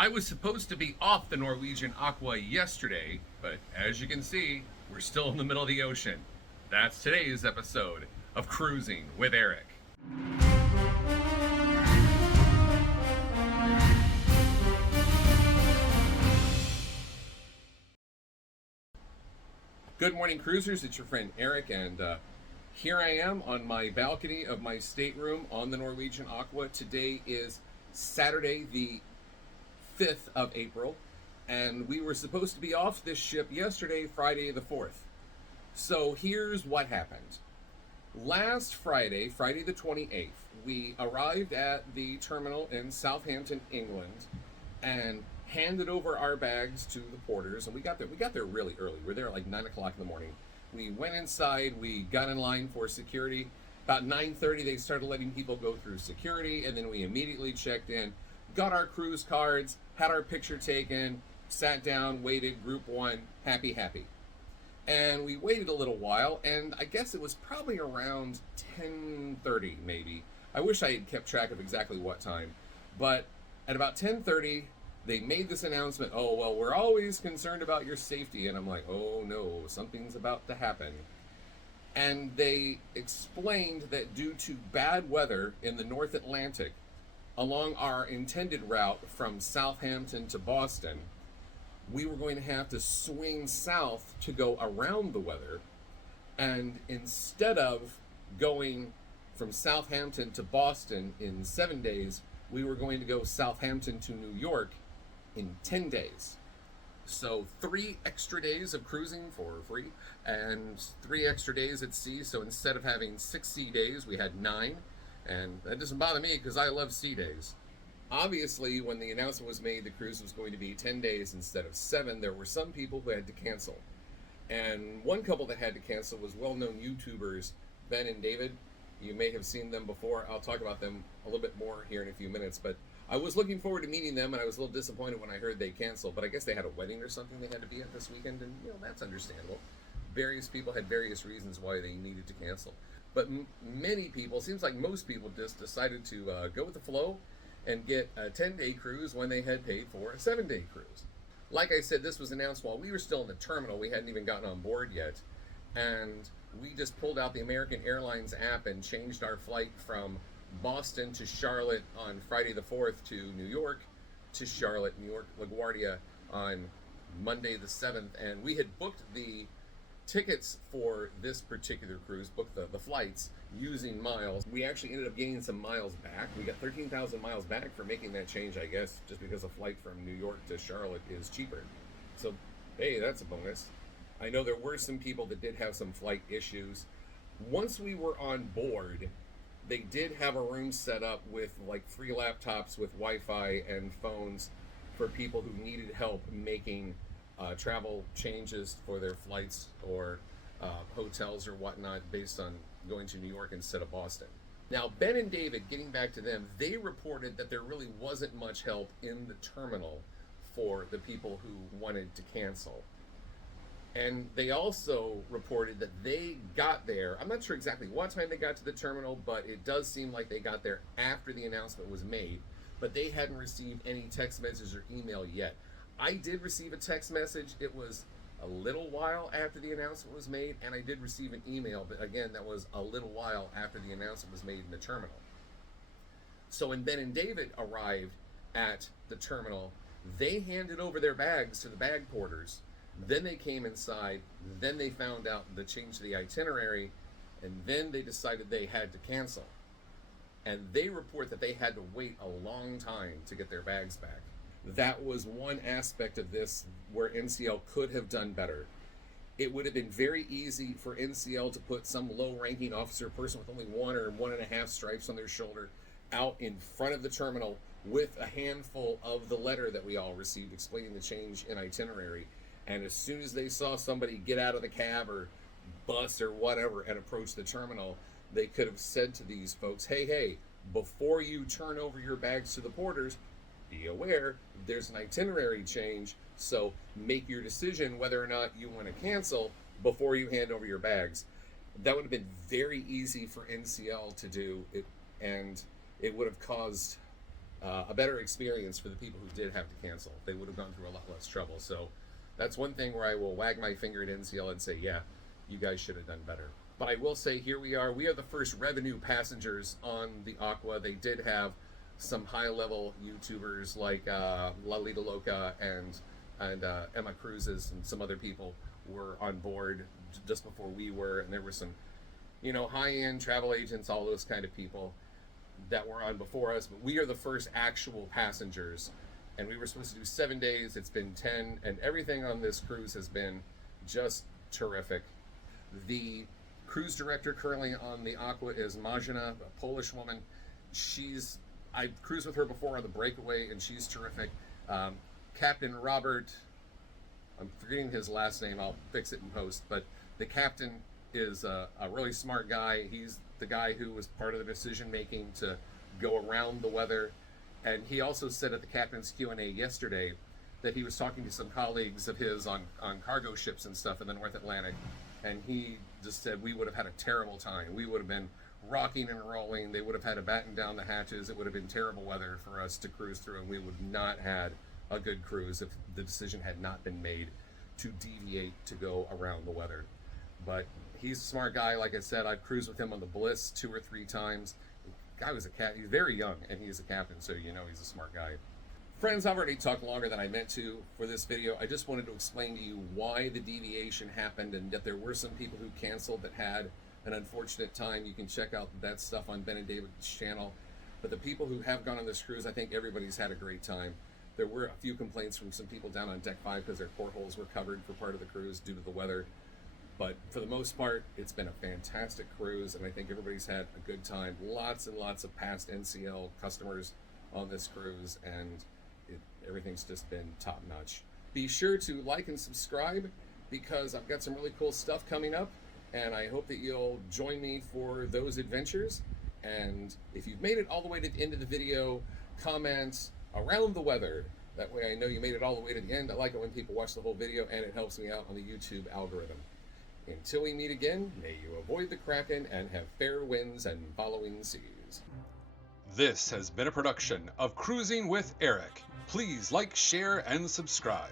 I was supposed to be off the Norwegian Aqua yesterday, but as you can see, we're still in the middle of the ocean. That's today's episode of Cruising with Eric. Good morning, cruisers. It's your friend Eric, and here I am on my balcony of my stateroom on the Norwegian Aqua. Today is Saturday, the 5th of April, and we were supposed to be off this ship yesterday, Friday the 4th. So here's what happened. Last Friday, Friday the 28th, we arrived at the terminal in Southampton, England, and handed over our bags to the porters, and we got there really early. We were there at like 9 o'clock in the morning. We went inside, we got in line for security. About 9:30 they started letting people go through security, and then we immediately checked in, got our cruise cards, had our picture taken, sat down, waited, group one, happy. And we waited a little while, and I guess it was probably around 10:30 maybe. I wish I had kept track of exactly what time, but at about 10:30 they made this announcement, oh, well, we're always concerned about your safety. And I'm like, oh no, something's about to happen. And they explained that due to bad weather in the North Atlantic, along our intended route from Southampton to Boston, we were going to have to swing south to go around the weather. And instead of going from Southampton to Boston in 7 days, we were going to go Southampton to New York in 10 days. So 3 extra days of cruising for free and 3 extra days at sea. So instead of having 6 sea days, we had 9. And that doesn't bother me because I love sea days. Obviously, when the announcement was made the cruise was going to be 10 days instead of 7, there were some people who had to cancel. And one couple that had to cancel was well-known YouTubers, Ben and David. You may have seen them before. I'll talk about them a little bit more here in a few minutes, but I was looking forward to meeting them, and I was a little disappointed when I heard they canceled, but I guess they had a wedding or something they had to be at this weekend, and that's understandable. Various people had various reasons why they needed to cancel. But many people, seems like most people, just decided to go with the flow and get a 10-day cruise when they had paid for a 7-day cruise. Like I said, this was announced while we were still in the terminal. We hadn't even gotten on board yet, and we just pulled out the American Airlines app and changed our flight from Boston to Charlotte on Friday the 4th to New York to Charlotte, New York, LaGuardia on Monday the 7th. And we had booked the tickets for this particular cruise, booked the flights using miles. We actually ended up getting some miles back. We got 13,000 miles back for making that change, I guess, just because a flight from New York to Charlotte is cheaper. So, hey, that's a bonus. I know there were some people that did have some flight issues. Once we were on board, they did have a room set up with like 3 laptops with Wi-Fi and phones for people who needed help making travel changes for their flights or hotels or whatnot based on going to New York instead of Boston. Now, Ben and David, getting back to them, they reported that there really wasn't much help in the terminal for the people who wanted to cancel. And they also reported that they got there, I'm not sure exactly what time they got to the terminal, but it does seem like they got there after the announcement was made, but they hadn't received any text messages or email yet. I did receive a text message. It was a little while after the announcement was made, and I did receive an email, but again, that was a little while after the announcement was made in the terminal. So when Ben and David arrived at the terminal, they handed over their bags to the bag porters. Then they came inside, then they found out the change to the itinerary, and then they decided they had to cancel. And they report that they had to wait a long time to get their bags back. That was one aspect of this where NCL could have done better. It would have been very easy for NCL to put some low-ranking officer person with only 1 or 1.5 stripes on their shoulder out in front of the terminal with a handful of the letter that we all received explaining the change in itinerary. And as soon as they saw somebody get out of the cab or bus or whatever and approach the terminal, they could have said to these folks, hey, before you turn over your bags to the porters, be aware there's an itinerary change, so make your decision whether or not you want to cancel before you hand over your bags. That would have been very easy for NCL to do, and it would have caused a better experience for the people who did have to cancel. They would have gone through a lot less trouble. So that's one thing where I will wag my finger at NCL and say, yeah, you guys should have done better. But I will say, here we are. We are the first revenue passengers on the Aqua. They did have some high-level YouTubers like Lalita Loca and Emma Cruises and some other people were on board just before we were, and there were some, you know, high-end travel agents, all those kind of people that were on before us. But we are the first actual passengers, and we were supposed to do 7 days. It's been 10, and everything on this cruise has been just terrific. The cruise director currently on the Aqua is Marzena, a Polish woman. I cruised with her before on the Breakaway, and she's terrific. Captain Robert, I'm forgetting his last name, I'll fix it in post, but the captain is a really smart guy. He's the guy who was part of the decision making to go around the weather, and he also said at the captain's Q&A yesterday that he was talking to some colleagues of his on cargo ships and stuff in the North Atlantic, and he just said we would have had a terrible time. We would have been rocking and rolling. They would have had to batten down the hatches. It would have been terrible weather for us to cruise through, and we would have not had a good cruise if the decision had not been made to deviate to go around the weather. But he's a smart guy. Like I said, I've cruised with him on the Bliss 2 or 3 times. The guy was he's very young, and he's a captain, so you know he's a smart guy. Friends, I've already talked longer than I meant to for this video. I just wanted to explain to you why the deviation happened, and that there were some people who canceled that had an unfortunate time. You can check out that stuff on Ben and David's channel. But the people who have gone on this cruise, I think everybody's had a great time. There were a few complaints from some people down on deck 5 because their portholes were covered for part of the cruise due to the weather. But for the most part, it's been a fantastic cruise, and I think everybody's had a good time. Lots and lots of past NCL customers on this cruise, and everything's just been top-notch. Be sure to like and subscribe, because I've got some really cool stuff coming up, and I hope that you'll join me for those adventures. And if you've made it all the way to the end of the video, comment around the weather. That way I know you made it all the way to the end. I like it when people watch the whole video, and it helps me out on the YouTube algorithm. Until we meet again, may you avoid the Kraken and have fair winds and following seas. This has been a production of Cruising with Eric. Please like, share, and subscribe.